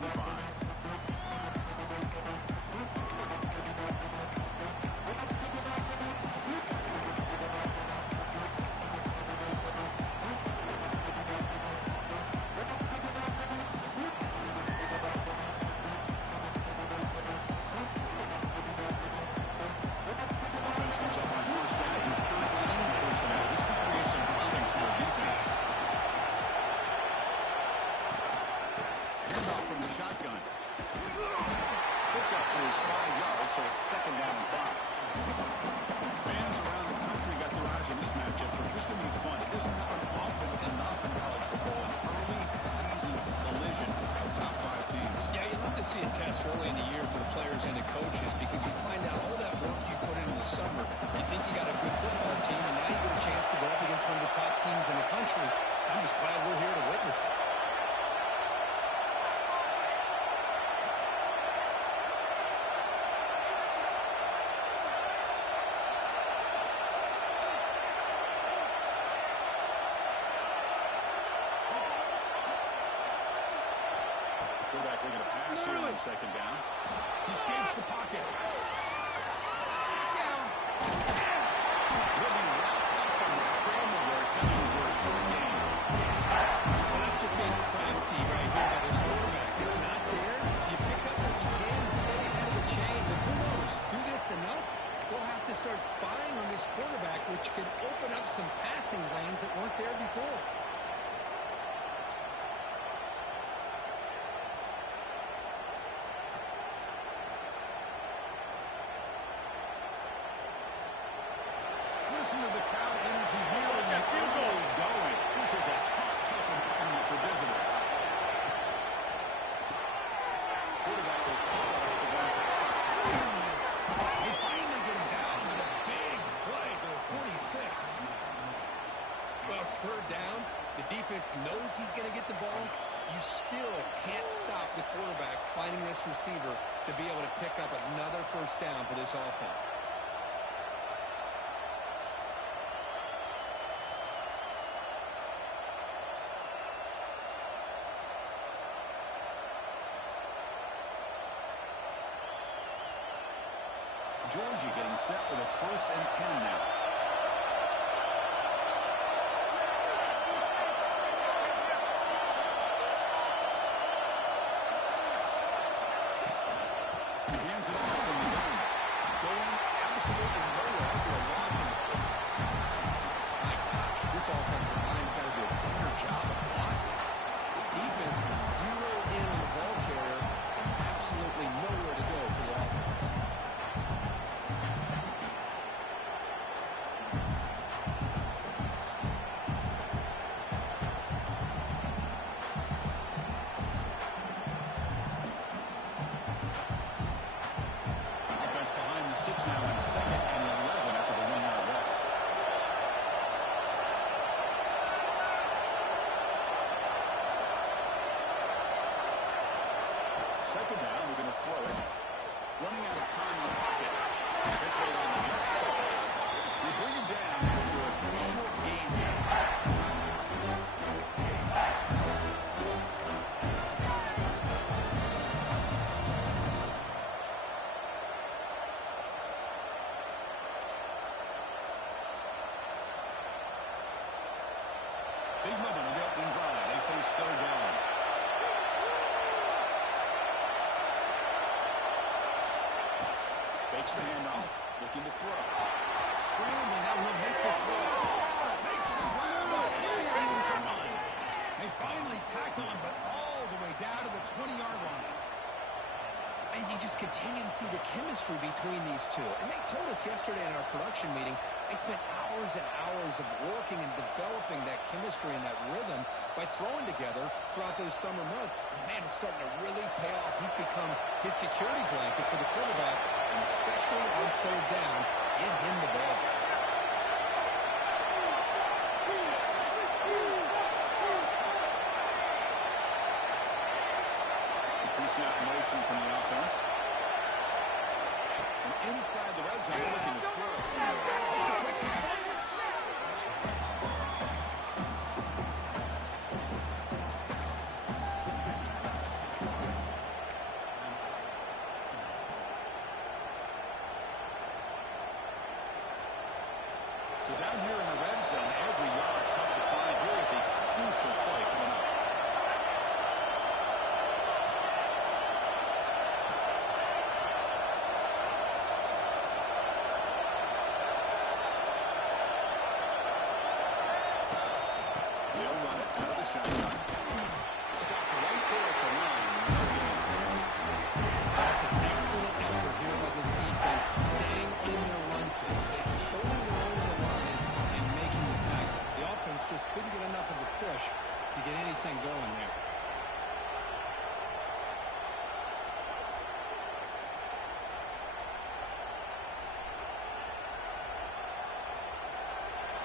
on the 5. Offense comes up on first down with 13 personnel. This could create some problems for a defense. Handoff from the shotgun. Pickup is 5 yards, so it's 2nd down and 5. Fans around the country got their eyes on this matchup, but this is going to be fun. It doesn't happen often enough in college football. An early season collision of top 5 teams. Yeah, you love to see a test early in the year for the players and the coaches because you find out all that work you put in the summer. You think you got a good football team, and now you get a chance to go up against one of the top teams in the country. I'm just glad we're here to witness it. Quarterback looking to pass here on 2nd down. He escapes the pocket. Will be wrapped up on the scramble there, settling for a short gain. Well, that's just being crafty right here by this quarterback. It's not there. You pick up what you can and stay ahead of the chains. And who knows, do this enough, we'll have to start spying on this quarterback, which could open up some passing lanes that weren't there before. Listen to the crowd energy here in the early going. This is a tough environment for visitors. Quarterback will call it off the one pass option. They finally get him down with a big play to the 46. Well, it's 3rd down. The defense knows he's going to get the ball. You still can't stop the quarterback finding this receiver to be able to pick up another 1st down for this offense. Georgia getting set with a 1st and 10 now. He hands it off from the gun. Going absolutely nowhere after a loss. My gosh, this offensive line's got to do a better job of blocking. The defense was zeroed in on the ball carrier and absolutely nowhere to go for the offense. Now in 2nd and 11 after the 1-yard loss. 2nd down, we're going to throw it. Running out of time in the pocket. Pitch right on the outside. They bring him down for a short gain here. Big moment in the opening drive. They face 3rd down. Fakes the handoff, looking to throw. Scrambling, now he'll make the throw. Makes the throw, the plenty of room to run. They finally tackle him, but all the way down to the 20-yard line. And you just continue to see the chemistry between these two. And they told us yesterday in our production meeting, they spent hours and hours of working and developing that chemistry and that rhythm by throwing together throughout those summer months. And, man, it's starting to really pay off. He's become his security blanket for the quarterback, and especially on 3rd down, get him the ball. Snap motion from the offense. And inside the red zone, looking to throw. It's a quick catch. So down here in the red zone, every yard tough to find. Here is a crucial play coming up. They'll run it out of the shotgun. Stop right there at the line. No gain. That's an excellent effort here by this defense, staying in their run phase, holding their own on the line and making the tackle. The offense just couldn't get enough of a push to get anything going there.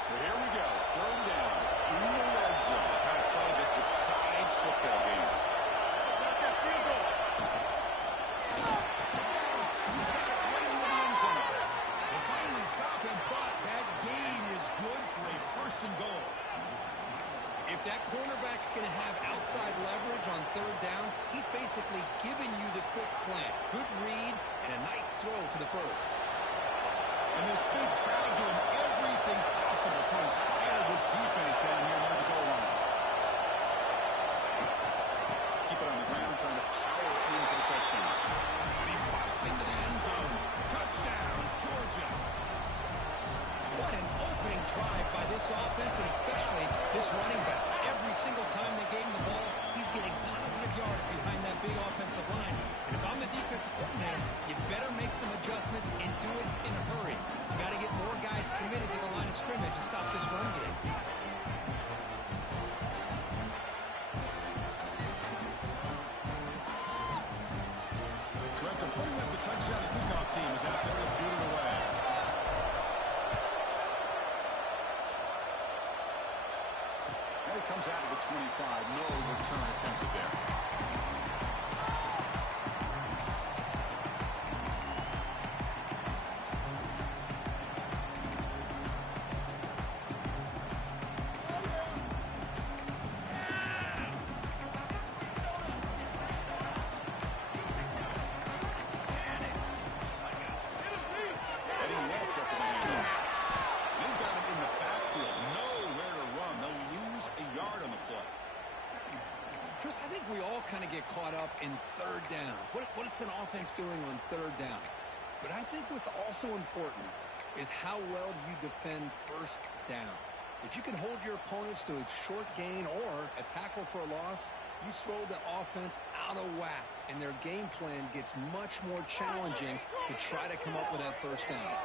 So here we go. Third down in the red zone. The kind of play that decides football games. He's got it right near the end zone. They finally stop him, but that gain is good for a first and goal. If that cornerback's going to have outside leverage on third down, he's basically giving you the quick slant. Good read and a nice throw for the first. And this big crowd doing everything possible to inspire this defense down here near the goal line. Keep it on the ground, trying to power in for the touchdown. And he busts into the end zone. Touchdown, Georgia. What an opening drive by this offense, and especially this running back. Every single time they gave him the ball, he's getting positive yards behind that big offensive line. And if I'm the defensive coordinator, you better make some adjustments and do it in a hurry. You got to get more guys committed to the line of scrimmage to stop this run game. Correct, and putting up the touchdown, the kickoff team is out there to boot it away. And it comes out of the 25. No return attempted there. Heading left after the handoff. They've got him in the backfield. Nowhere to run. They'll lose a yard on the play. Chris, I think we all kind of get caught up in third down. What's an offense doing on third down? But I think what's also important is how well you defend first down. If you can hold your opponents to a short gain or a tackle for a loss, you throw the offense out of whack, and their game plan gets much more challenging to try to come up with that first down.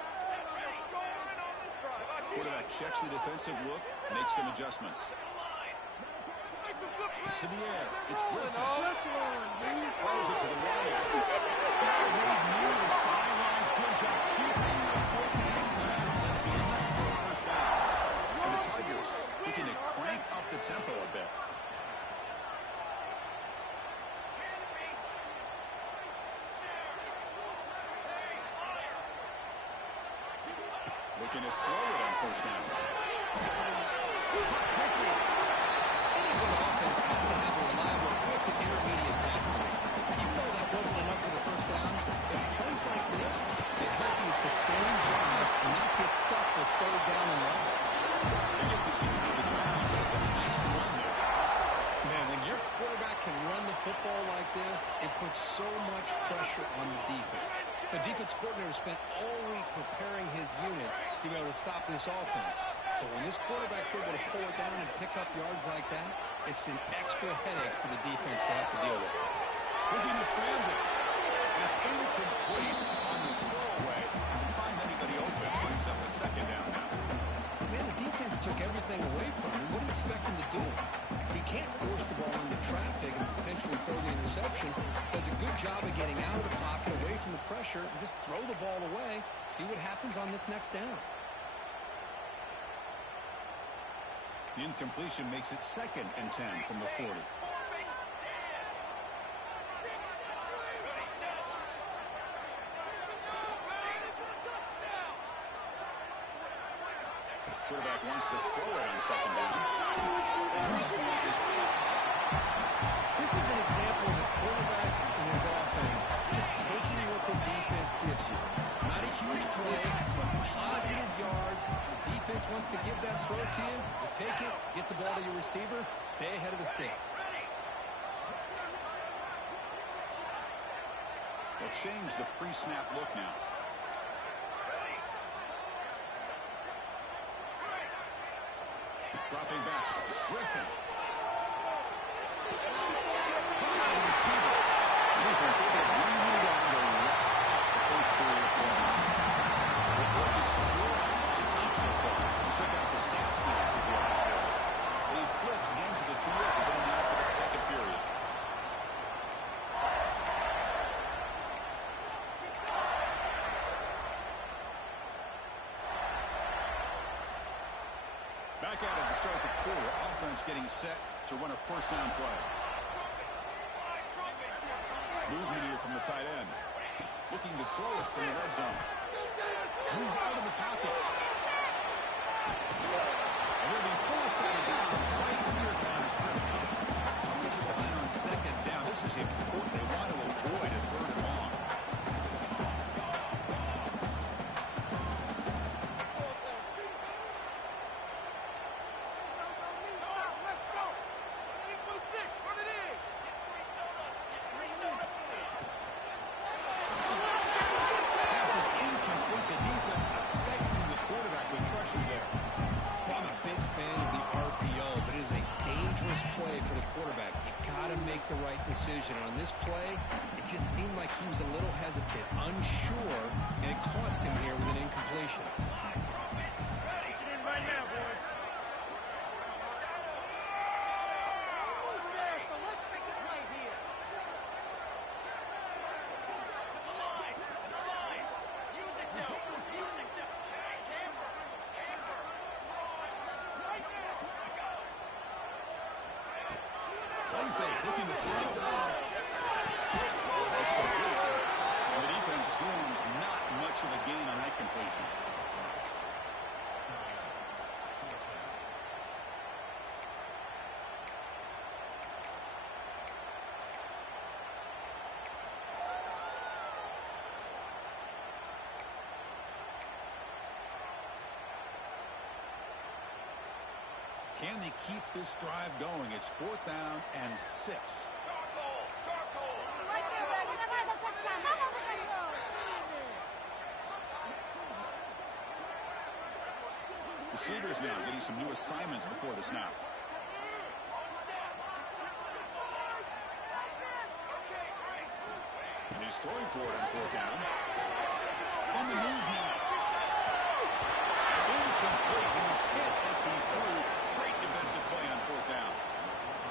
Quarterback checks the defensive look, makes some adjustments. To the air. It's Griffin. Throws it to the wire. Made near the sidelines. Good job keeping the football grounds and being able for a first down. And the Tigers looking to crank up the tempo a bit. Looking to throw it on first down. Quickly. Any good offense has to have a reliable, quick to intermediate passing game. Even though that wasn't enough for the first down, it's plays like this that help you sustain drives and not get stuck with third down and long. They get the super to the ground, but it's a nice run there. Man, when your quarterback can run the football like this, it puts so much pressure on the defense. The defense coordinator spent all week preparing his unit to be able to stop this offense. But when this quarterback's able to pull it down and pick up yards like that, it's an extra headache for the defense to have to deal with. Looking to scramble. And it's incomplete on the throwaway. Couldn't find anybody open. Brings up a second down now. Man, the defense took everything away from him. What do you expect him to do? He can't force the ball into traffic and potentially throw the interception. Does a good job of getting out of the pocket, away from the pressure, and just throw the ball away. See what happens on this next down. The incompletion makes it 2nd and 10 from the 40. Quarterback wants to throw it on 2nd down. And this one is caught. This is an example of a quarterback in his offense just taking what the defense gives you. Not a huge play, but positive yards. The defense wants to give that throw to you, you take it, get the ball to your receiver, stay ahead of the sticks. They'll change the pre-snap look now. Dropping back. It's Griffin. Behind the receiver. The defense able to bring him down to wrap up the first period of play. It's Georgia on top so far. Check out the stats now. They flipped into the field. We're going now for the second period. Back at it to start the quarter. Offense getting set to run a first down play. Movement here from the tight end. Looking to throw it from the red zone. Moves out of the pocket. And he'll be forced out of bounds right near the line of scrimmage. Coming to the line on second down. This is important. They want to avoid a third and long. Decision on this play, it just seemed like he was a little hesitant, unsure, and it cost him here with an incompletion. Looking to throw. It's complete. And the defense swarms not much of a gain on that completion. Can they keep this drive going? It's 4th down and 6. Right there, baby. That's a touchdown. How about the touchdown? Receivers now getting some new assignments before the snap. And he's throwing for it on 4th down. On the move now. It's incomplete. He was hit as he threw. Great defensive play on 4th down.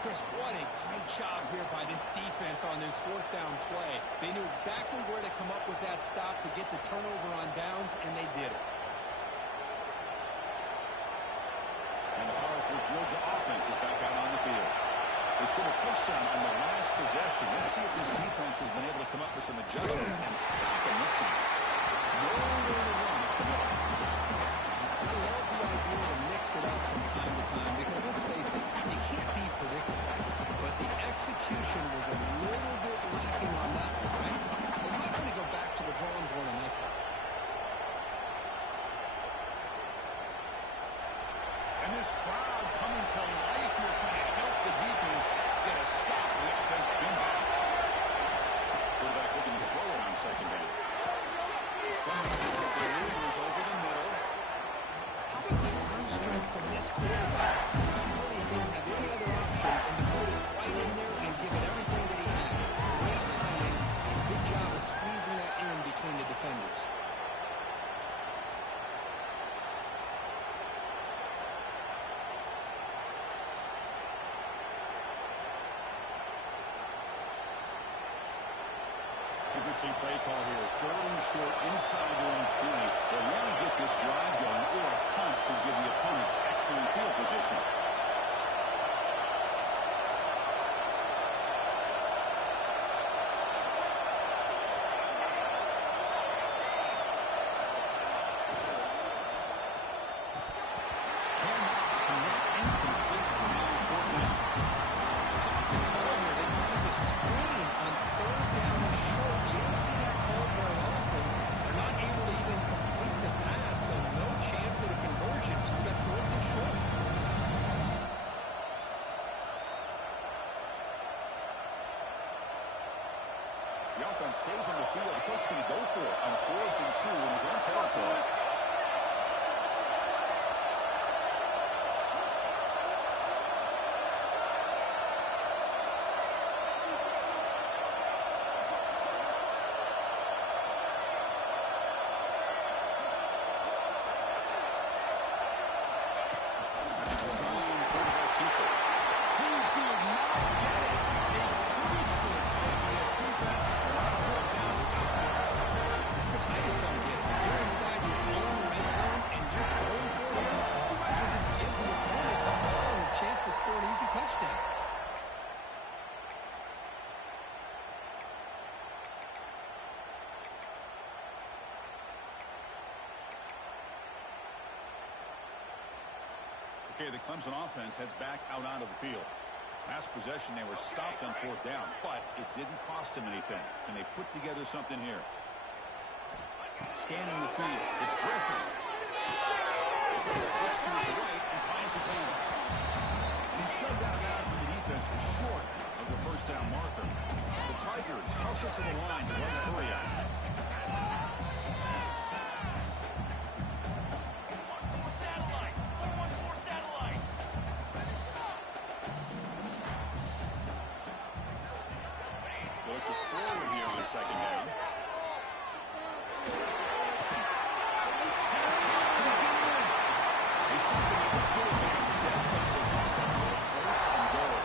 Chris, what a great job here by this defense on this 4th down play. They knew exactly where to come up with that stop to get the turnover on downs, and they did it. And the powerful Georgia offense is back out on the field. They scored a touchdown on the last possession. Let's see if this defense has been able to come up with some adjustments and stop them this time. No way to run up to middle. I love the idea to mix it up from time to time because, let's face it, you can't be predictable. But the execution was a little bit lacking on that one, right? They might want to go back to the drawing board on that one. And this crowd coming to life here trying to help the defense get a stop. The offense been back. Quarterback looking to throw it on 2nd down. From the pocket, delivers over the middle. How about the arm strength from this quarterback? He really didn't have any other option than to put it right in there and give it everything that he had. Great timing and a good job of squeezing that in between the defenders. Interesting play call here. 3rd and short inside their own 20. They want to get this drive going, or a punt could give the opponents excellent field position. stays on the field. The coach is going to go for it on 4th and 2 in his own territory. Okay, the Clemson offense heads back out onto the field. Last possession, they were stopped on 4th down, but it didn't cost them anything. And they put together something here. Scanning the field, it's Griffin. Looks to his right and finds his man. And he's shoved out of bounds when the defense was short of the first down marker. The Tigers hustle to the line to run the hurry out. Second down. They seem to make the fullback sets up this offense with 1st and goal.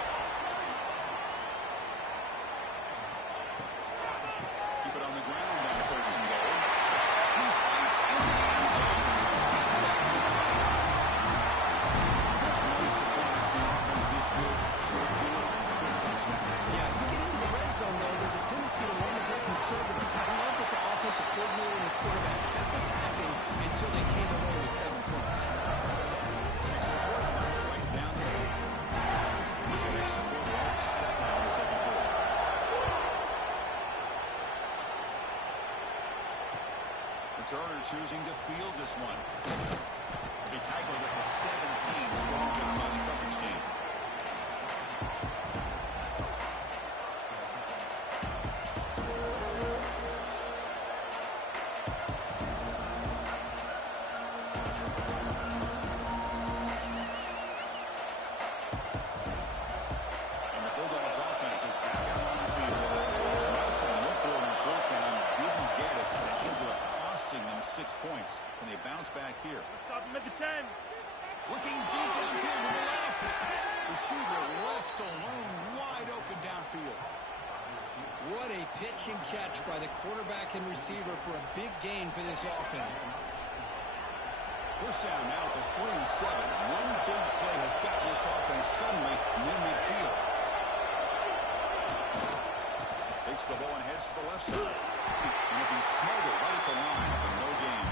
Keep it on the ground on 1st and goal. He fights into the end zone. Touchdown to the Tigers. No surprise the offense this good. Short field, good touchdown. Yeah, you get into the red zone, though, there's a tendency to want to get conservative. I love that the offensive coordinator and the quarterback kept attacking until they came away with 7 points. Extra point, right down there. And we get extra point all tied up now in the second quarter. Returner choosing to field this one. He tackled at the 17. Strong job by the coverage team. And they bounce back here. Stop him at the 10. Looking deep downfield to the left. Receiver left alone, wide open downfield. What a pitch and catch by the quarterback and receiver for a big gain for this offense. First down now at the 47. One big play has gotten this offense suddenly near midfield. Takes the ball and heads to the left side. And it'll be smothered right at the line for no gain.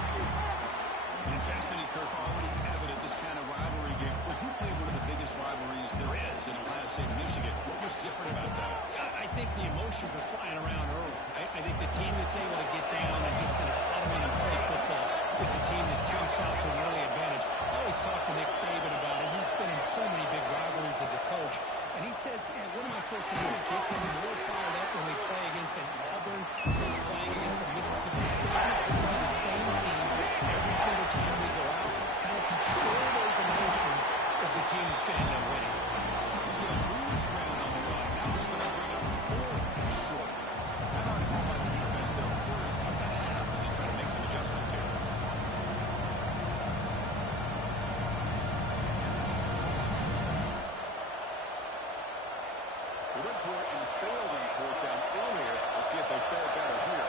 Intensity, Kirk, already evident this kind of rivalry game. Well, you played one of the biggest rivalries there is in Ohio State, Michigan. What was different about that? I think the emotions were flying around early. I think the team that's able to get down and just kind of settle in and play football is the team that jumps out to an early advantage. I always talk to Nick Saban about it. He's been in so many big rivalries as a coach. And he says, what am I supposed to do? Get them more fired up when we play against an Auburn who's playing against a Mississippi State. We're going to be the same team every single time we go out. Kind of control those emotions as the team that's going to end up winning. He's going to lose ground on the run. Now he's going to bring up 4 short. Time out call by the defense there first. About a half as he tries to make some adjustments here. They went for it and failed on 4th down earlier. Let's see if they fare better here.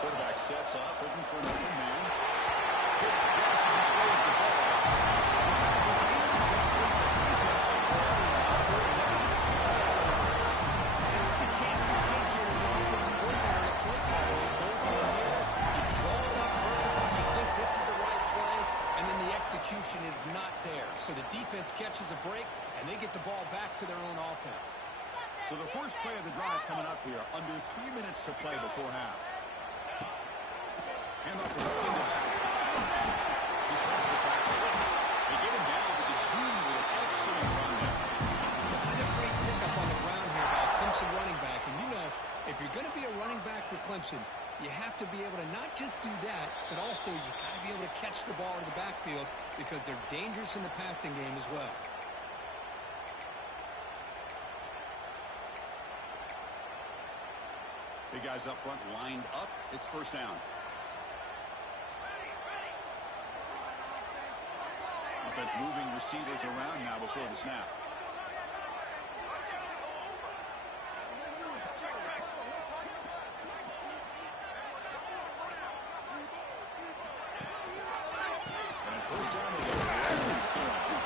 Quarterback sets up, looking for another man. Jumps as he throws the ball. He has his hands incomplete. The defense holds on 4th down. This is the chance you take here as an offensive coordinator to play call. You go for it here. You draw it up perfectly. You think this is the right play, and then the execution is not there. So the defense catches a break, and they get the ball back to their own offense. So the first play of the drive coming up here, under 3 minutes to play before half. Hand off to the single back. He shrugs the tackle. They get Jr. with an excellent run there. Another great pickup on the ground here by a Clemson running back. And you know, if you're going to be a running back for Clemson, you have to be able to not just do that, but also you got to be able to catch the ball in the backfield because they're dangerous in the passing game as well. Big guys up front lined up. It's first down. Offense moving receivers around now before the snap. And first down, they go right to him.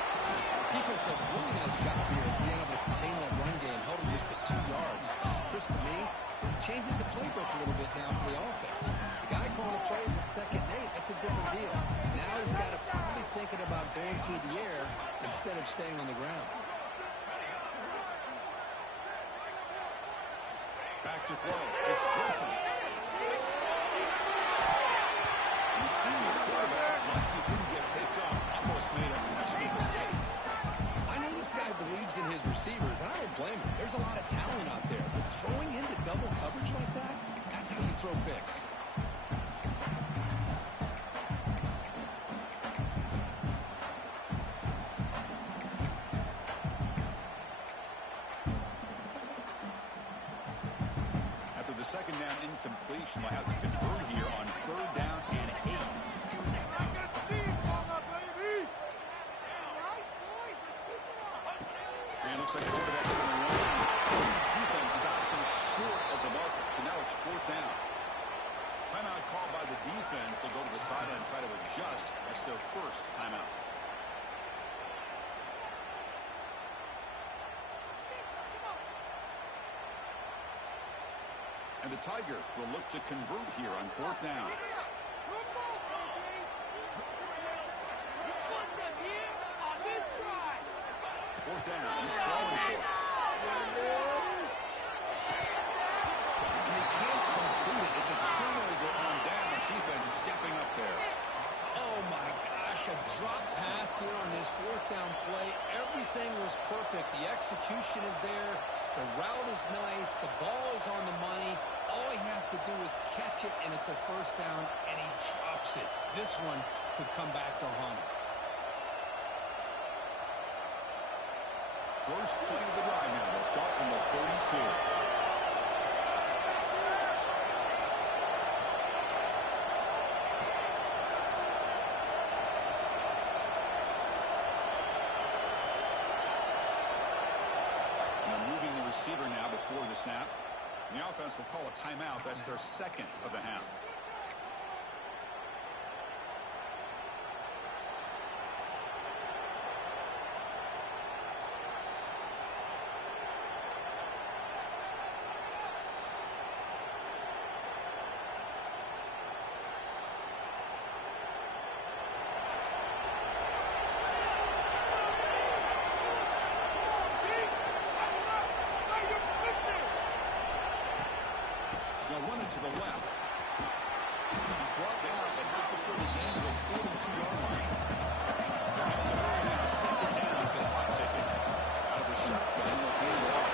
Defense does a really nice job here of being able to contain that run game, held him just for 2 yards. Chris, to me, this changes the playbook a little bit now for the offense. The guy calling the plays at 2nd and 8, that's a different deal. Now he's got to probably thinking about going through the air instead of staying on the ground. Back to throw. It's Griffin. The senior quarterback, like he didn't get picked off, almost made a freshman mistake. I know this guy believes in his receivers, and I don't blame him. There's a lot of talent out there, but throwing into double coverage like that, that's how you throw picks. After the second down incompletion, we'll have to convert here on 3rd down and 8. And looks like the quarterback's going to run. Defense stops him short of the marker. So now it's 4th down. Timeout called by the defense. They'll go to the sideline and try to adjust. That's their first timeout. And the Tigers will look to convert here on 4th down. 4th down. He's throwing for it. And they can't complete it. It's a turnover on downs. Defense stepping up there. Oh, my gosh, a drop pass here on this 4th down play. Everything was perfect. The execution is there. The route is nice. The ball is on the money. All he has to do is catch it, and it's a first down, and he drops it. This one could come back to haunt him. First play of the drive now. They'll start from the 32. Moving the receiver now before the snap. And the offense will call a timeout. That's their second of the half. To the left. He's brought down, but not before the gain to the 42-yard line. Have to hurry now. 2nd down with the clock ticking. Out of the shotgun, they'll hand it off.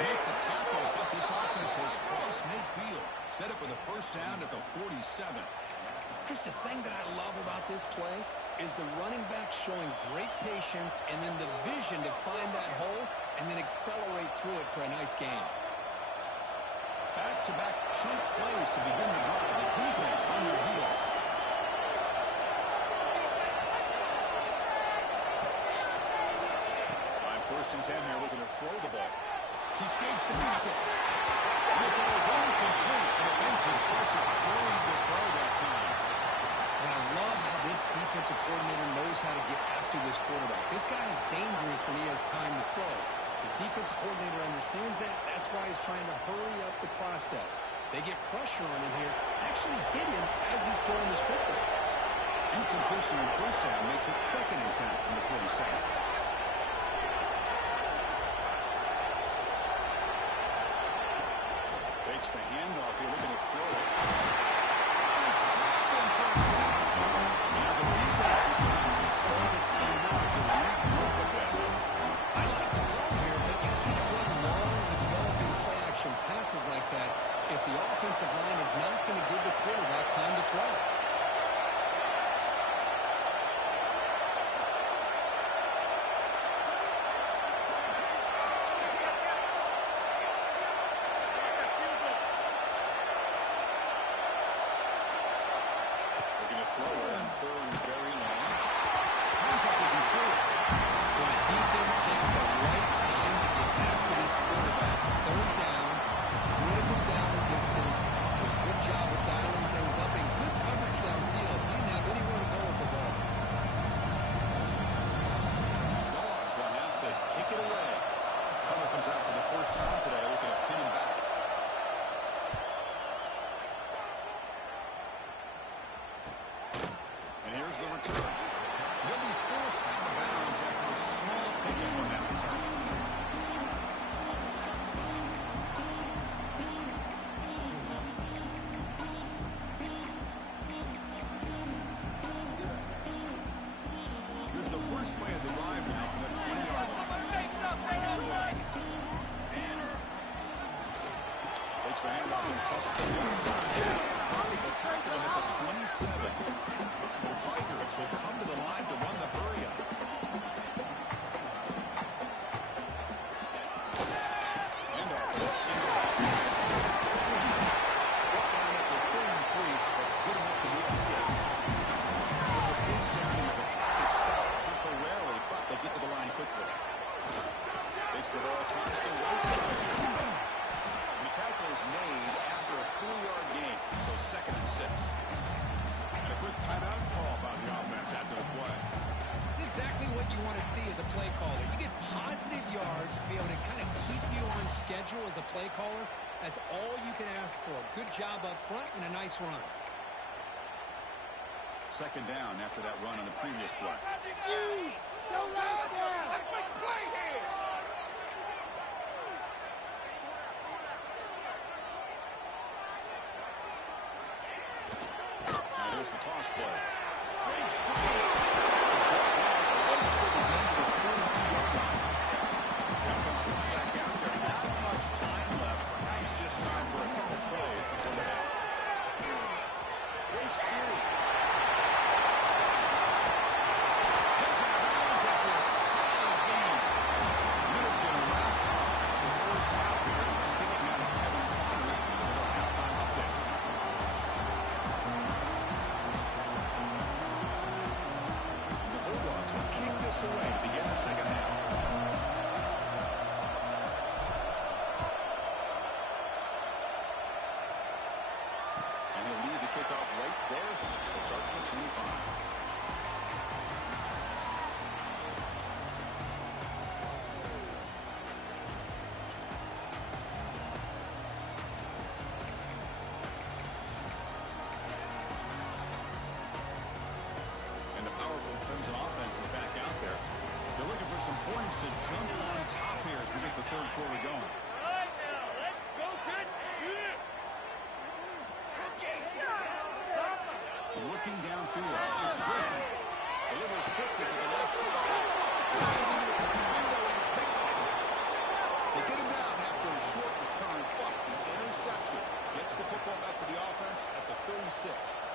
Make the tackle, but this offense has crossed midfield. Set up with a first down at the 47. Chris, the thing that I love about this play is the running back showing great patience and then the vision to find that hole and then accelerate through it for a nice gain. Back-to-back chunk plays to begin the drive. The defense on their heels. On 1st and 10 here, looking to throw the ball. He skates the pocket. And it goes incomplete. And offensive pressure throwing the throw that time. And I love how this defensive coordinator knows how to get after this quarterback. This guy is dangerous when he has time to throw. The defensive coordinator understands that. That's why he's trying to hurry up the process. They get pressure on him here. Actually hit him as he's throwing this football. Incompletion on 1st down makes it 2nd and 10 from the 42nd. Fakes the handoff here, looking to throw it. Now the defense decides to slow the team down to regroup a bit. I like the throw here, but you can't run long, developing play-action passes like that if the offensive line is not going to give the quarterback time to throw. Looking to throw it on third and very long. Contact isn't clear. When a defense picks the right time to get after this quarterback, third down, critical down and distance, a good job of dialing things up, and good coverage downfield. He didn't have anywhere to go with the ball. Dogs will have to kick it away. Hunter comes out for the first time today, looking to pin him back. And here's the return. He'll be forced out of bounds after a small pickup on that return. Here's the first play of the drive now from the 20-yard line. Takes the handoff and tosses it inside. They'll tackle him at the 27. The Tigers will come to the line to run the hurry up. Handoff is single. Brought down at the 33. That's good enough to move the sticks. So it's a first down and the clock is stopped temporarily, but they'll get to the line quickly. Takes the ball, tries to right side. The tackle is made after a 4-yard gain, so 2nd and 6. And a quick timeout call by the offense after the play. It's exactly what you want to see as a play caller. You get positive yards to be able to kind of keep you on schedule as a play caller. That's all you can ask for. Good job up front and a nice run. 2nd down after that run on the previous play. Don't last down. Let's make a play here. Now here's the toss play. Great strike. He's brought down right before the end of the 42-yard line. The offense comes back out there. Not much time left. Perhaps just time for a couple plays before the half. Breaks through. Comes out of bounds after a solid gain. Minutes in a round clock in the first half here. He's kicking out of Kevin Connors for the halftime update. The Bulldogs will kick this away to begin the second half. And he'll lead the kickoff right there. We'll start from the 25. And the powerful Clemson offense is back out there. They're looking for some points to jump on top here as we get the third quarter going. Right now, let's go get six. Looking downfield, it's Griffin. Delivers quickly to the left side. Diving into the tight window and picked off. They get him down after a short return, but the interception gets the football back to the offense at the 36.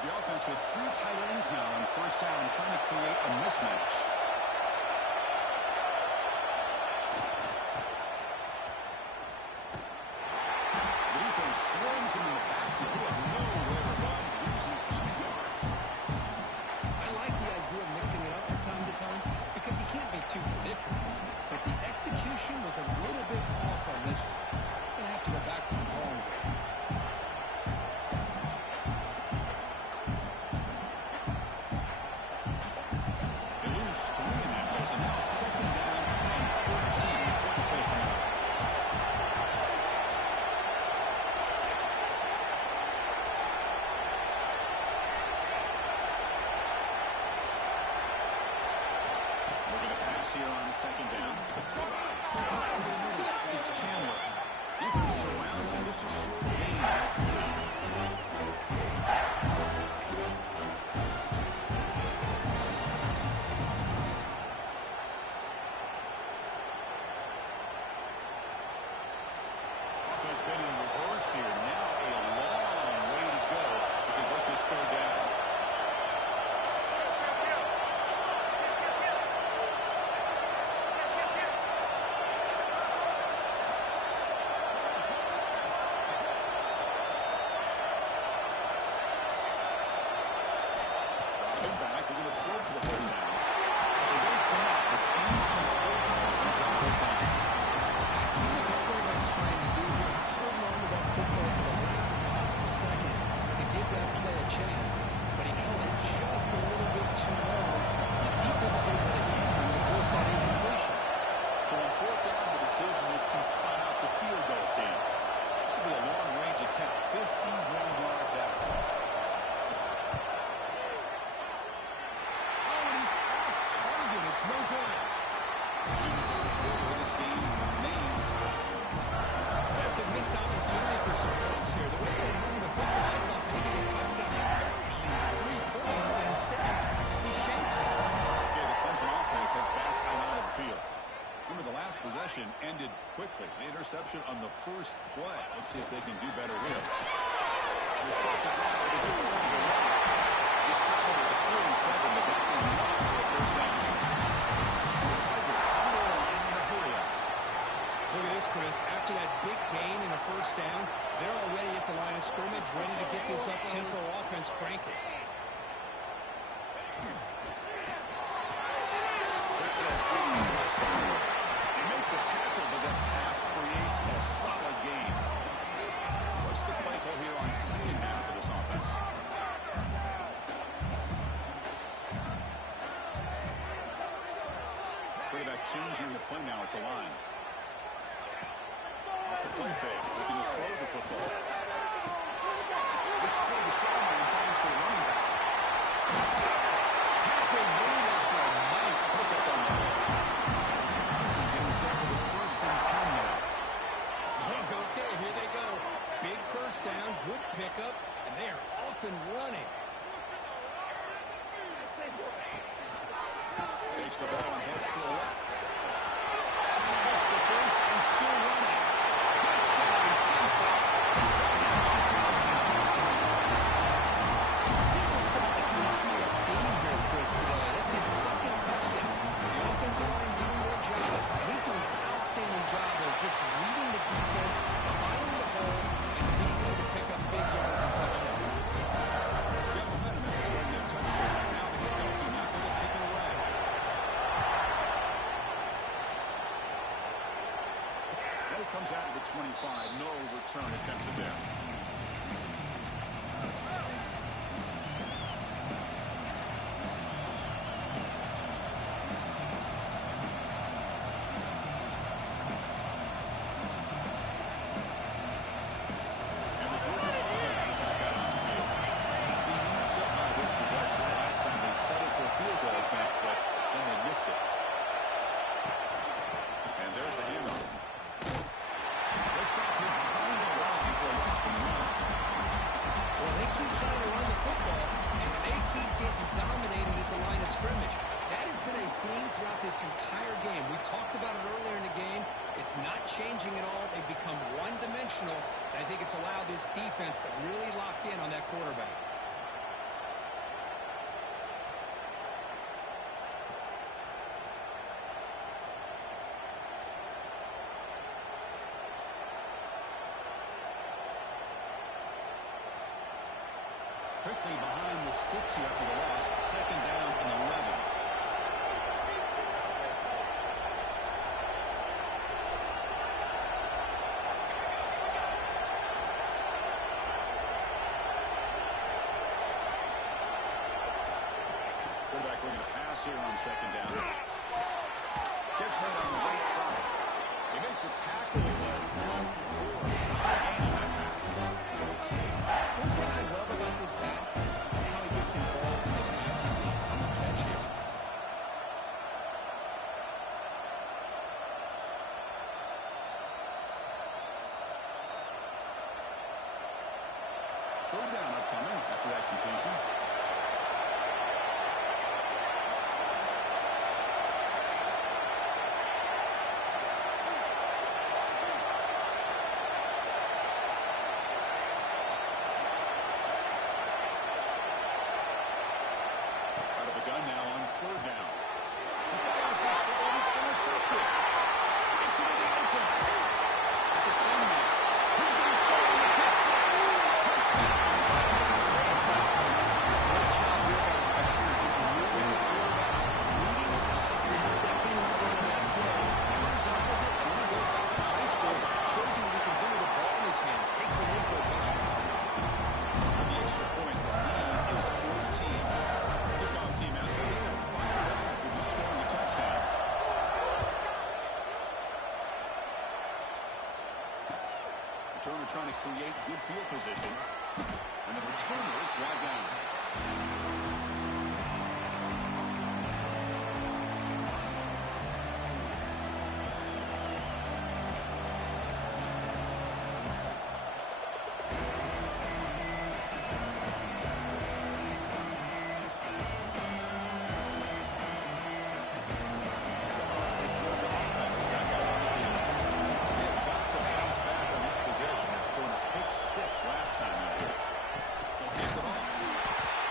The offense with 3 tight ends now on first down, trying to create a mismatch. The defense swarms him in the backfield. They have nowhere to run. Loses 2 yards. I like the idea of mixing it up from time to time because he can't be too predictable. But the execution was a little bit off on this one. Going to have to go back to the drawing board. They lose 3 in that place, and now it's 2nd down and 14. Play penalty. We're going to pass here on 2nd down. It's Chandler. Defense surrounds him. Just a short gain after collision. Offense been in reverse here. Now a long way to go to convert this third down. Back, we're going to throw for the first down. They don't connect. It's incomplete. It's out of bounds. I see what the quarterback's trying to do here. He's holding on to that football to the last possible second to give that play a chance. But he held it just a little bit too long. The defense is able to hit him and force that incompletion. So on fourth down, the decision is to try out the field goal team. This will be a long-range attempt, 51 yards out. It's no good. And the third quarter, this game remains tied. That's a missed opportunity for some points here. The way they were moving the football, I thought maybe a touchdown at least 3 points, but instead, he shanks it. Okay, the Clemson offense heads back out of the field. Remember, the last possession ended quickly. The interception on the first play. Let's see if they can do better here. They start the drive. They do it on the right. They stop it at the 47, but that's enough for a first down. Look at this, Chris. After that big gain in a first down, they're already at the line of scrimmage, ready to get this up-tempo offense cranking. They make the tackle, but that pass creates a solid gain. What's the play call here on second down for this offense? Quarterback changing the play now at the line. Off the play fake, looking to throw the football. Looks toward the sideline, finds the running back. Tackle made after a nice pickup on the ball. Clemson getting set for the 1st and 10 now. Okay, here they go. Big first down, good pickup, and they are off and running. Takes the ball and heads to the left. That's the first and still running. Touchdown, Clemson. I think we're starting to kind of see a theme here, Chris, today. That's his second touchdown. The offensive line doing their job, and he's doing an outstanding job of just reading the defense, finding the hole, and being able to pick up big yards and touchdowns. Got momentum in scoring that touchdown. Now the kickoff team not going to kick it away. Well, it comes out of the 25. No return attempted there. This entire game. We've talked about it earlier in the game. It's not changing at all. They've become one-dimensional. I think it's allowed this defense to really lock in on that quarterback. Quickly behind the sticks here after the loss. Second down and 11. Quarterback looking to pass here on second down. Catch made on the right side. They make the tackle, but for a solid gain on that pass. One thing I love about this back is how he gets involved in the passing game. Nice catch here. Third down upcoming after that completion. Out of the gun now on third down. He fires this ball and it's intercepted. Gets into the open. At the 10 now. He's going to score on the pick six. Touchdown. Great job here by the backer, just moving the quarterback, reading his eyes, and then stepping in front of that throw. Comes out with it, and then goes back to high school. Shows you what he can do with the ball in his hands. Takes it in for a touchdown. For the extra point, the lead is 14. Kickoff team out there. They're fired up after just scoring a touchdown. Returner trying to create good field position. And the returner is brought down. The Georgia offense is back out on the field. They have got to bounce back on this possession after going a pick six last time out here. They'll hand it off.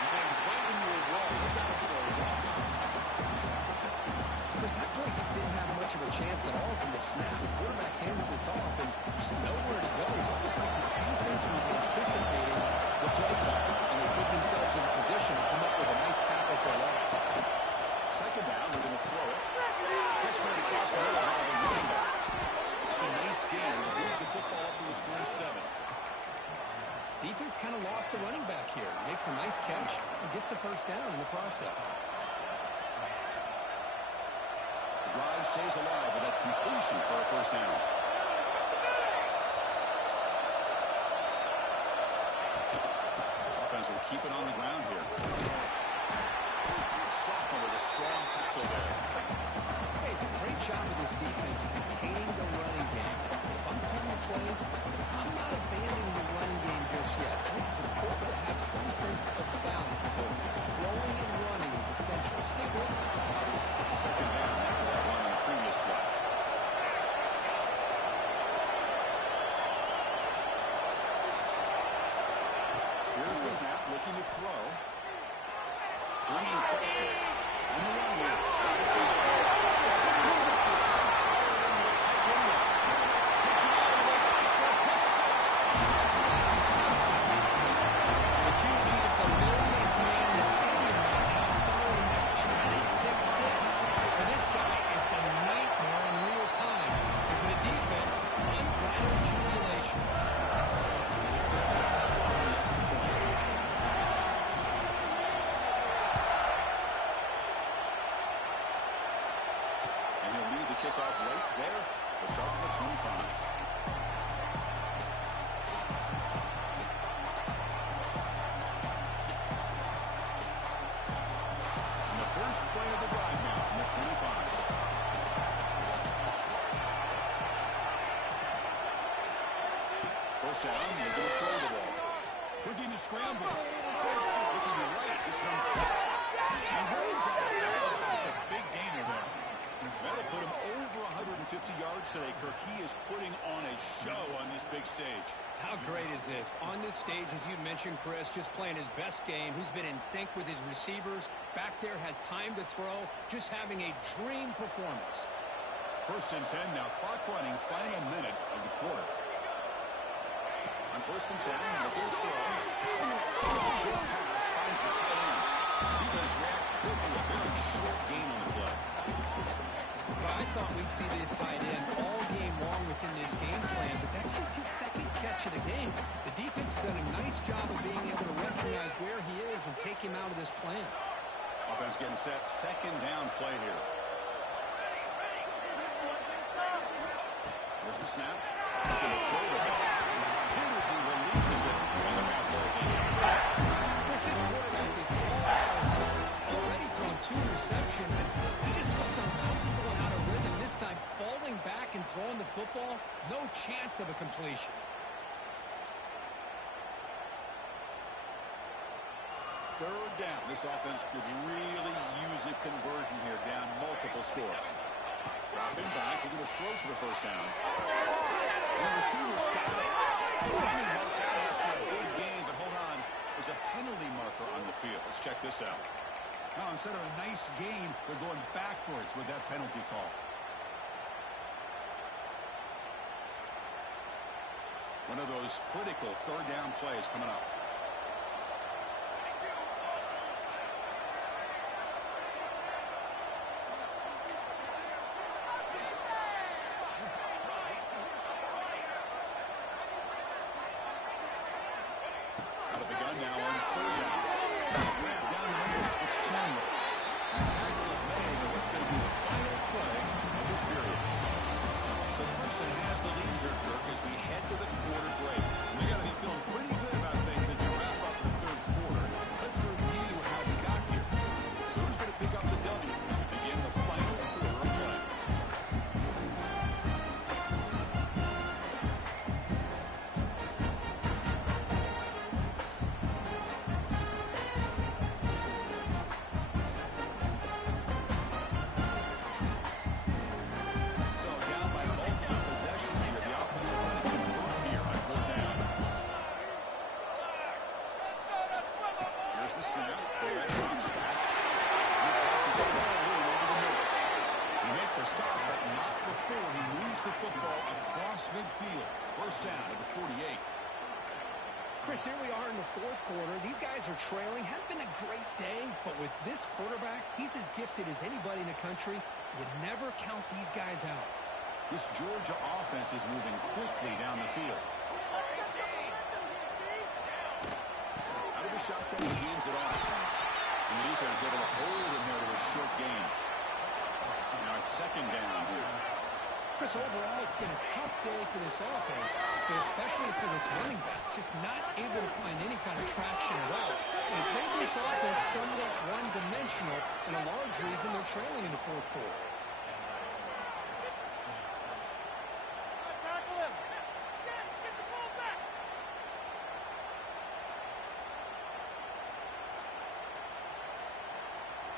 Sends right into a wall. They've got it for a loss. Chris, that play just didn't have much of a chance at all from the snap. The quarterback hands this off, and there's nowhere to go. It's almost like the defense was anticipating the play call, and they put themselves in a position to come up with a nice tackle for a loss. Second down, they're going to throw it. Catch right across the middle by the running back. It's a nice game to move the football up to the 27. Defense kind of lost a running back here. Makes a nice catch and gets the first down in the process. The drive stays alive with that completion for a first down. Offense will keep it on the ground here. Sophomore with a strong tackle there. Hey, it's a great job of this defense containing the running game. If I'm calling plays, I'm not abandoning the running game just yet. I think it's important to have some sense of balance. So throwing and running is essential. Stick with it. Second down after that run on the previous play. Here's the snap, looking to throw. Bringing pressure. On the run here. That's a big play. It's intercepted. Fired into a tight window. Takes it all the way back for a pick six. Touchdown, Clemson. The QB is the loneliest man in the stadium right now following that dreaded pick six. For this guy, it's a nightmare in real time. And for the defense, unbridled jubilation. Tackle on the extra point. And he'll lead the kickoff right there. We'll start from the 25. And the first play of the drive now from the 25. First down, they're going to throw the ball. Looking to scramble. Looking to right. This one caught. And rolls out. It's a big gainer there. That'll put him over 150 yards today, Kirk. He is putting on a show on this big stage. How great is this? On this stage, as you mentioned, Chris, just playing his best game. He's been in sync with his receivers. Back there, has time to throw. Just having a dream performance. First and 10 now. Clock running. Final minute of the quarter. On first and 10, looking to throw. Short pass finds the tight end. Defense reacts quickly. A very short gain on the play. But I thought we'd see this tight end all game long within this game plan, but that's just his second catch of the game. The defense has done a nice job of being able to recognize where he is and take him out of this plan. Offense getting set. Second down play here. There's the snap. Looking to throw the ball. Hit as he releases it. And the pass falls in. Chris, this quarterback is all out of service. Already thrown 2 receptions, and he just looks uncomfortable and out of rhythm. This time falling back and throwing the football. No chance of a completion. third down. This offense could really use a conversion here, down multiple scores. Dropping back, we're going to throw for the first down. And the receiver's got it. Finally marked out after a big game, but hold on. There's a penalty marker on the field. Let's check this out. Now, instead of a nice gain, they're going backwards with that penalty call. One of those critical third down plays coming up. Out of the gun now on third down. Grab down the middle. It's Chandler. The tackle is made, and it's going to be the final play of this period. So Clemson has the lead here, Kirk, as we head to the quarter break. And they got to be feeling pretty good about things as we wrap up the third quarter. Let's review how we got here. So who's going to pick up the W as we begin the final quarter of play? So down by multiple possessions here. The offense will try to convert here on fourth down. Here's the snap. Quarterback drops it back. He passes the ball in over the middle. He made the stop, but not before he moves the football across midfield. First down to the 48. Chris, here we are in the fourth quarter. These guys are trailing. Hadn't been a great day, but with this quarterback, he's as gifted as anybody in the country. You never count these guys out. This Georgia offense is moving quickly down the field. Out of the shotgun, he hands it off. And the defense able to hold him there to a short gain. Now it's second down here. Chris, overall, it's been a tough day for this offense, but especially for this running back, just not able to find any kind of traction at all. And it's made this offense somewhat one-dimensional, and a large reason they're trailing in the fourth quarter. Tackle him. Get the ball back.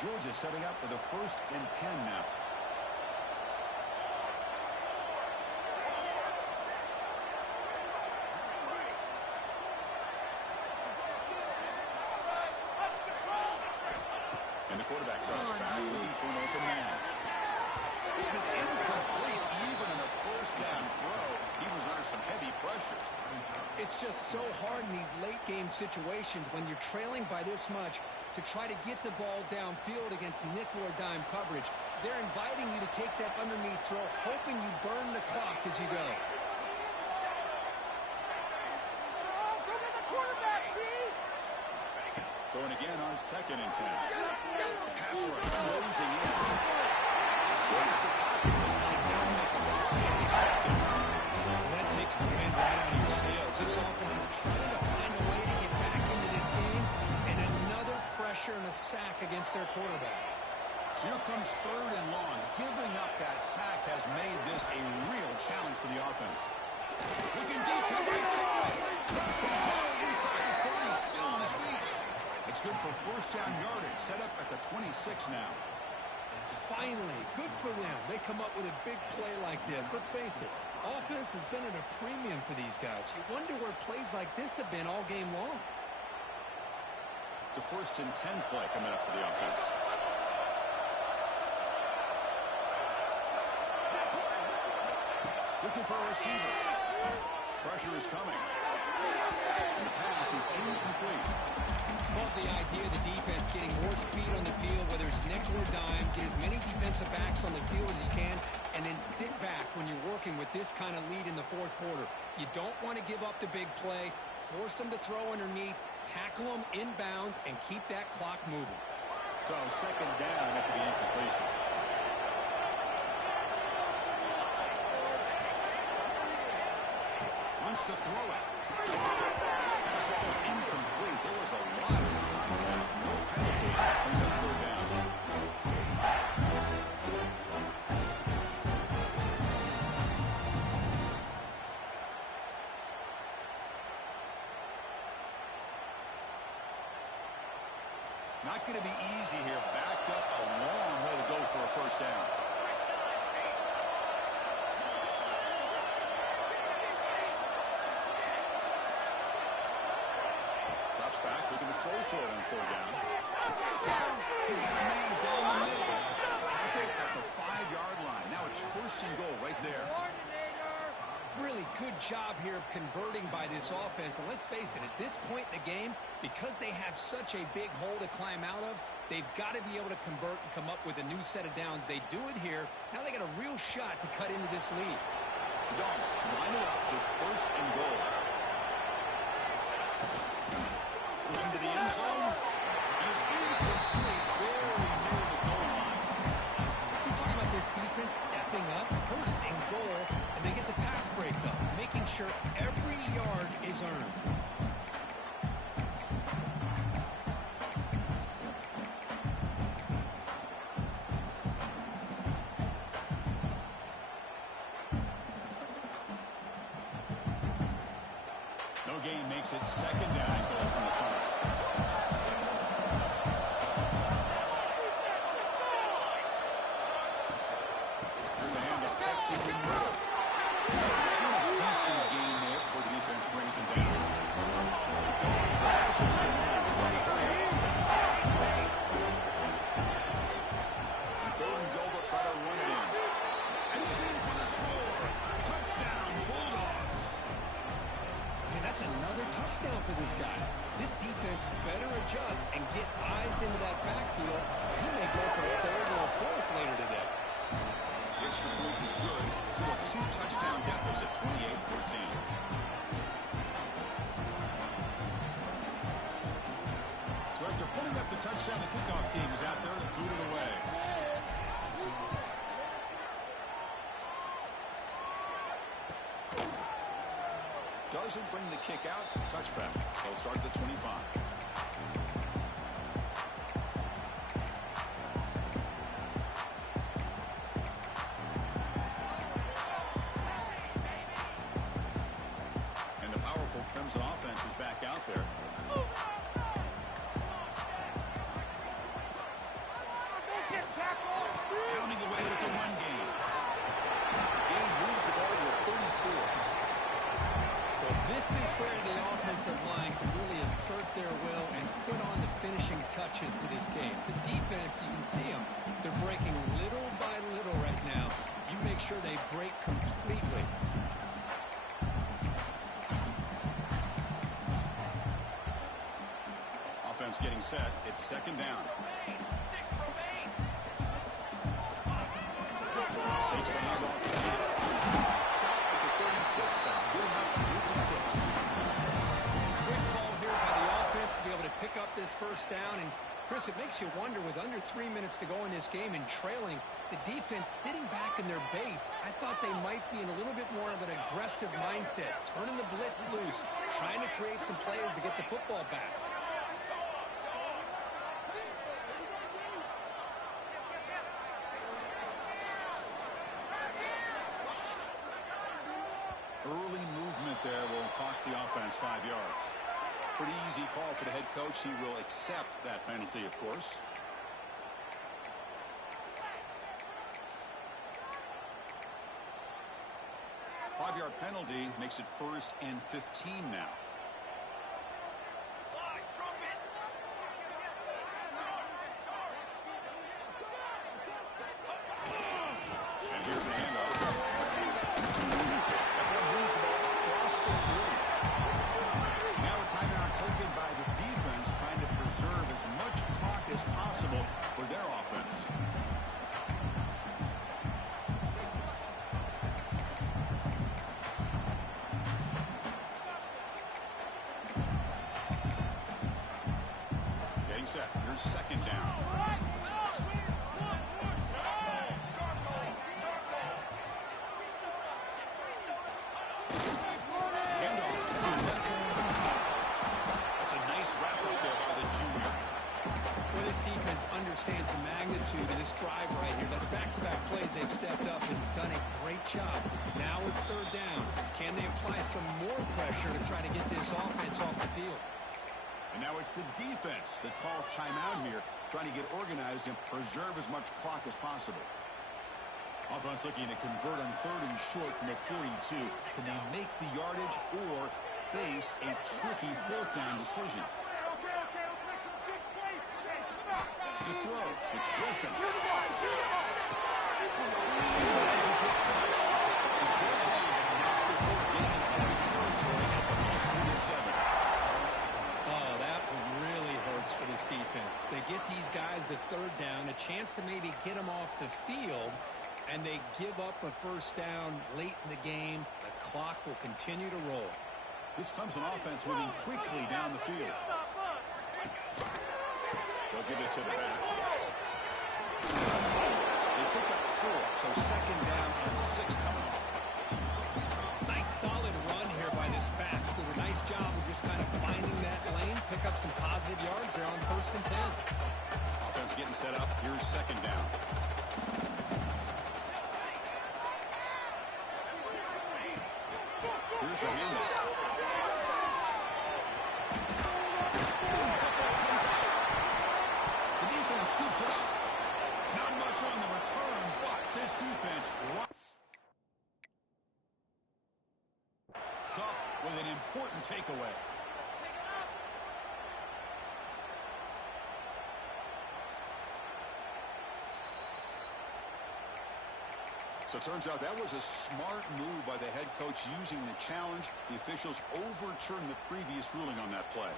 Georgia setting up with a 1st and 10 now. And the quarterback drops back, looking for an open man. And it's incomplete, even in a first down throw. He was under some heavy pressure. It's just so hard in these late-game situations when you're trailing by this much to try to get the ball downfield against nickel or dime coverage. They're inviting you to take that underneath throw, hoping you burn the clock as you go. Go get the quarterback, Pete. Throwing again on 2nd and 10. Pass rush closing in. Escapes the pocket. Now make the ball. That takes the wind right out of your sails. This offense is trying to find a way to get back into this game, and another pressure and a sack against their quarterback. So here comes 3rd and long. Giving up that sack has made this a real challenge for the offense. Looking deep to the right side. It's going inside the 30, still on his feet. It's good for first down yardage. Set up at the 26 now. Finally, good for them. They come up with a big play like this. Let's face it, offense has been at a premium for these guys. You wonder where plays like this have been all game long. It's a 1st and 10 play coming up for the offense. Looking for a receiver. Pressure is coming. And the pass is incomplete. Love the idea of the defense getting more speed on the field, whether it's nickel or dime, get as many defensive backs on the field as you can, and then sit back when you're working with this kind of lead in the fourth quarter. You don't want to give up the big play, force them to throw underneath, tackle them inbounds, and keep that clock moving. So 2nd down after the incompletion. Wants to throw it. Pass ball was incomplete. There was a lot of contact. No penalty. Brings up 3rd down. Not going to be easy here. Backed up a long way to go for a first down. Drops back, looking to throw for it on third down. He's got a man down the middle. Tackle at the 5-yard line. Now it's first and goal right there. Really good job here of converting by this offense. And let's face it, at this point in the game, because they have such a big hole to climb out of, they've got to be able to convert and come up with a new set of downs. They do it here. Now they got a real shot to cut into this lead. The Dogs line it up with first and goal. Into the end zone. And it's incomplete, very near the goal line. We're talking about this defense stepping up, first and goal, and they get the pass breakup, making sure every yard is earned. No gain makes it second down and goal from the front. There's a handoff. Testing the middle. Decent gain there before the defense brings him down. Trashes him down. 23. And third and goal, they'll try to run it in. And he's in for the score. Touchdown, Bulldogs. Man, that's another touchdown for this guy. This defense better adjust and get eyes into that backfield. He may go for a third or a fourth later today. The extra point is good. Still a 2-touchdown deficit, 28-14. So after putting up the touchdown, the kickoff team is out there to boot it away. Doesn't bring the kick out. Touchback. They'll start at the 25. And the powerful Clemson offense is back out there. Pounding away with the run game. Gain moves the ball to the 34. Well, this is where the offensive line can really assert their will and put on the finishing touches to this game. The defense, you can see them. They're breaking little by little right now. You make sure they break completely. Offense getting set. It's second down. Takes the handoff. Stop at the 36. That's good enough to move the sticks. Quick call here by the offense to be able to pick up this first down. And, Chris, it makes you wonder, with under 3 minutes to go in this game and trailing, the defense sitting back in their base, I thought they might be in a little bit more of an aggressive mindset, turning the blitz loose, trying to create some plays to get the football back. Early movement there will cost the offense 5 yards. Pretty easy call for the head coach. He will accept that penalty, of course. Five-yard penalty makes it first and 15 now. And here's the handoff. That one moves the ball across the 40. Now a timeout taken by the defense, trying to preserve as much clock as possible for their offense. Getting set. Here's second down. That's a nice wrap up there by the junior. Well, this defense understands the magnitude of this drive right here. That's back-to-back plays. They've stepped up and done a great job. Now it's third down. Can they apply some more pressure to try to get this offense off the field? And now it's the defense that calls timeout here, trying to get organized and preserve as much clock as possible. Offense looking to convert on 3rd and short from the 42. Can they make the yardage or face a tricky 4th down decision? Okay, let's make some big plays today. Come on. To throw, it's Griffin. Shoot the ball. He's as he gets back. He's been able to knock the 4 game in enemy territory at the least 3-7. Oh, that one really hurts for this defense. They get these guys to 3rd down, a chance to maybe get them off the field, and they give up a 1st down late in the game. The clock will continue to roll. This Clemson offense moving quickly down the field. They'll give it to the back. They pick up 4, so 2nd down and 6 coming up. Nice solid run here by this back. Did a nice job of just kind of finding that lane, pick up some positive yards there on 1st and 10. Offense getting set up. Here's 2nd down. Here's the handoff. The defense scoops it up. Not much on the return, but this defense is up with an important takeaway. So it turns out that was a smart move by the head coach using the challenge. The officials overturned the previous ruling on that play.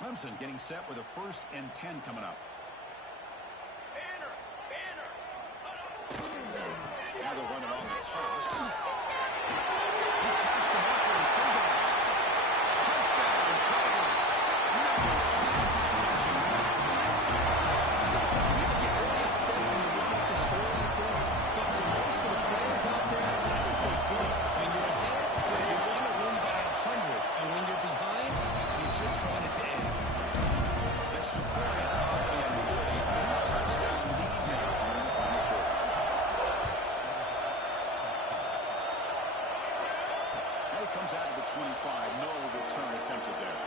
Clemson getting set with a 1st and 10 coming up. Now they're running on the toss. He's past the marker and still got it. Touchdown, Tigers. No chance to catch him. You can get really upset when you run up the score like this, but for most of the players out there, I think they get it. When you're ahead, you want to win by 100, and when you're behind, you just want it to end. Extra point up and good. A touchdown lead now in the final quarter. Now he comes out to the 25. No return attempted there.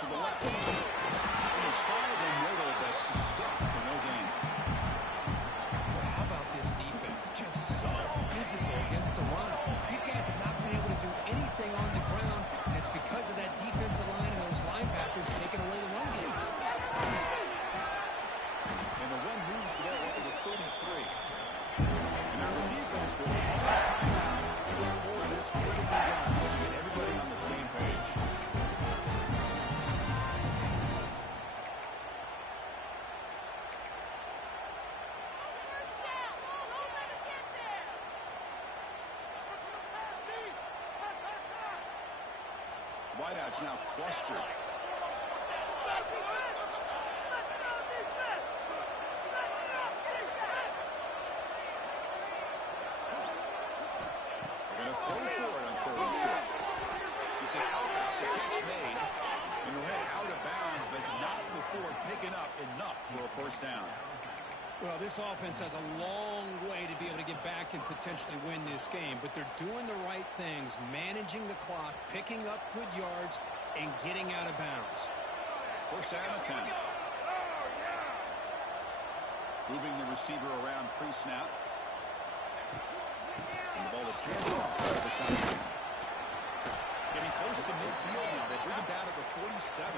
To the left. And they try the middle, but stuck for no gain. Well, how about this defense? Just so physical against the run. These guys have not been able to do anything on the ground, and it's because of that defensive line and those linebackers taking away the run game. And the run moves the ball up to the 33. And now the defense will call a timeout before this critical down just to get everybody on the same page. Wideouts now clustered. They're going to throw for it on 3rd and short. It's an out, the catch made, and we'll head out of bounds, but not before picking up enough for a 1st down. Well, this offense has a long way to be able to get back and potentially win this game, but they're doing the right things, managing the clock, picking up good yards, and getting out of bounds. 1st down and 10. Moving the receiver around pre-snap. And the ball is handed off out of the shotgun. Getting close to midfield now. They bring it down to the 47.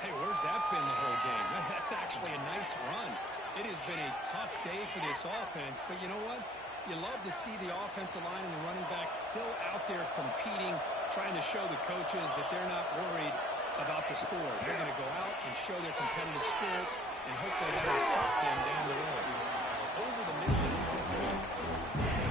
Hey, where's that been the whole game? That's actually a nice run. It has been a tough day for this offense, but you know what? You love to see the offensive line and the running backs still out there competing, trying to show the coaches that they're not worried about the score. They're going to go out and show their competitive spirit, and hopefully that will help them down the road. Over the middle.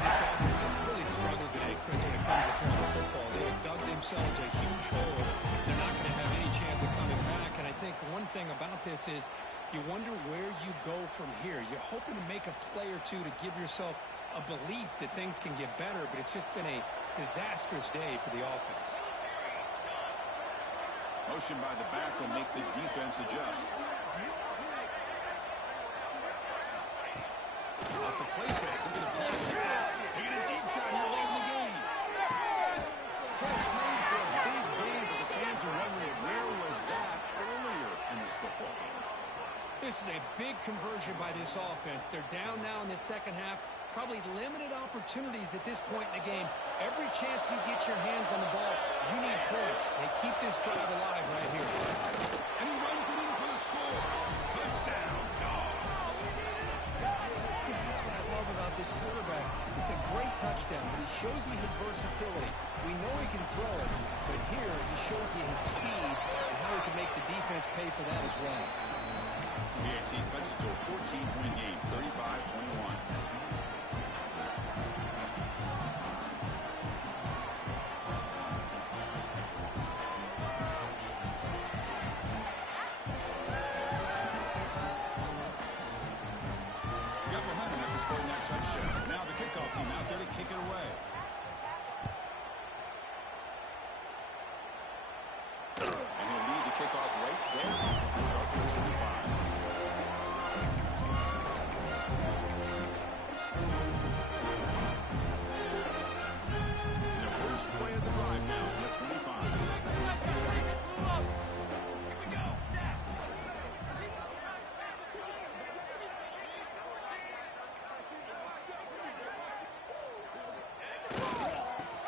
This offense has really struggled today, Chris, when it comes to throwing the football. They have dug themselves a huge hole. They're not going to have any chance of coming back, and I think one thing about this is You wonder where you go from here. You're hoping to make a play or two to give yourself a belief that things can get better, but it's just been a disastrous day for the offense. Motion by the back will make the defense adjust. Off the play fake. Look at the pass. Taking a deep shot here late in the game. Catch made for a big game, but the fans are wondering where was that earlier in this football game. This is a big conversion by this offense. They're down now in the second half. Probably limited opportunities at this point in the game. Every chance you get your hands on the ball, you need points. They keep this drive alive right here. And he runs it in for the score. Touchdown, Dogs. That's what I love about this quarterback. It's a great touchdown, but he shows you his versatility. We know he can throw it, but here he shows you his speed and how he can make the defense pay for that as well. BXE cuts it to a 14-point game, 35-21. Scoring that touchdown. Now the kickoff team out there to kick it away. And he'll lead the kickoff right there. And start with 25. The first play of the drive now at 25.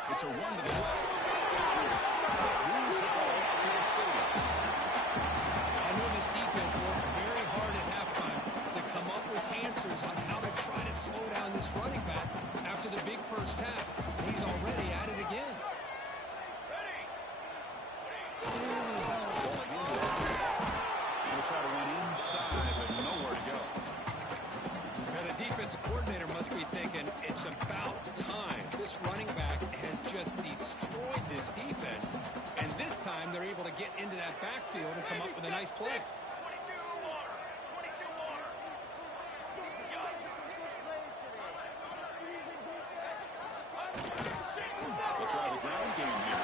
It's a run to the left. Moves the ball up to the 30. I know this defense worked very hard at halftime to come up with answers on how to try to slow down this running back after the big first half. He's already at it again. He'll try to run inside, but nowhere to go. And the defensive coordinator must be thinking, it's about time. This running back has just destroyed this defense. And this time, they're able to get into that backfield and come up with a nice play. We'll try the ground game here.